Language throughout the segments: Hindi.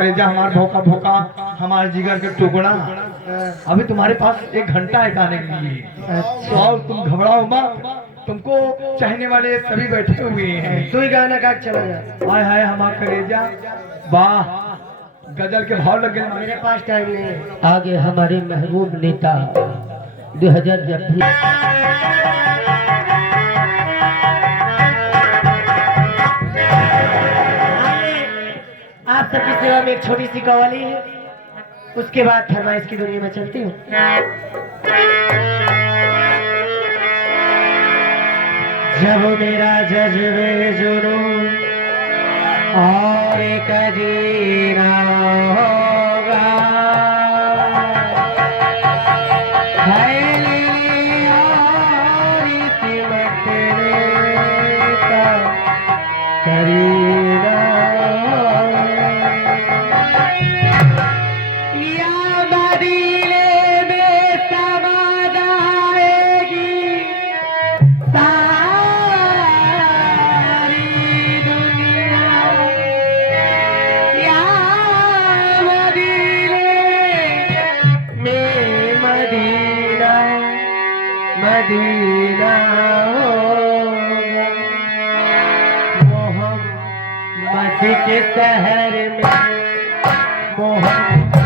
कलेजा, हमार भोका भोका, हमारे जिगर के टुकड़ा, अभी तुम्हारे पास 1 घंटा है गाने के लिए। अच्छा। और तुम घबराओ मत, तुमको चाहने वाले सभी बैठे हुए हैं। तू ही गाना गा के चला जा। हाय हाय हमार कलेजा, वाह गजल के भाव लग गए। मेरे पास टाइम नहीं है। आगे हमारे महबूब नेता 2000 जब भी आप सबकी सेवा में एक छोटी सी कव्वाली है, उसके बाद फरमाइश की दुनिया में चलती हूँ। जब मेरा जज्बे जुनून और एक जीना होगा, खैली और सिमटने का करीना या मदीने में समा जाएगी सारी दुनिया, या मदीने में मदीना मदीना होगा, मोहम्मद के शहर में मोहम्मद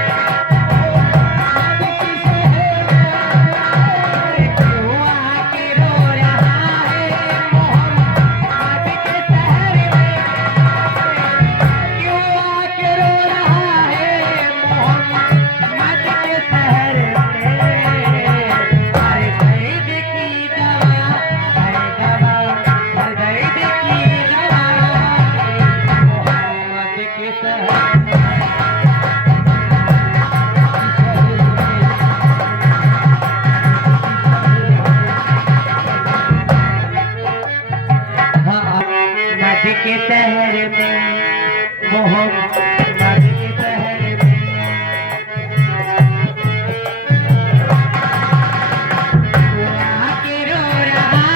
के शहर में मोहम्मद के शहर में आके रो रहा है, मोहम्मद के शहर में आके रो रहा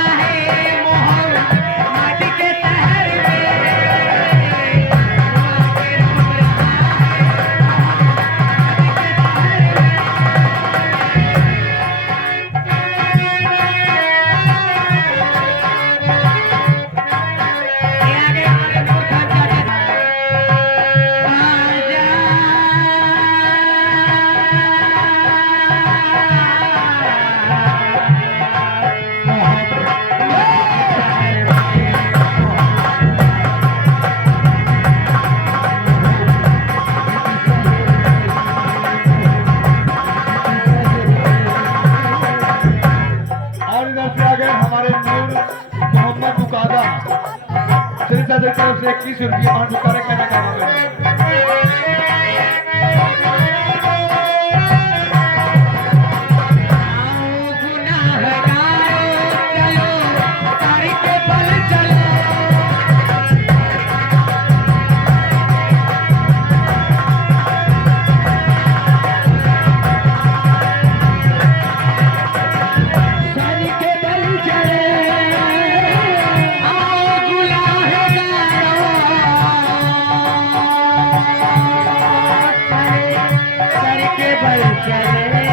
तरफ से 21 रुपये मान चुका कहना चले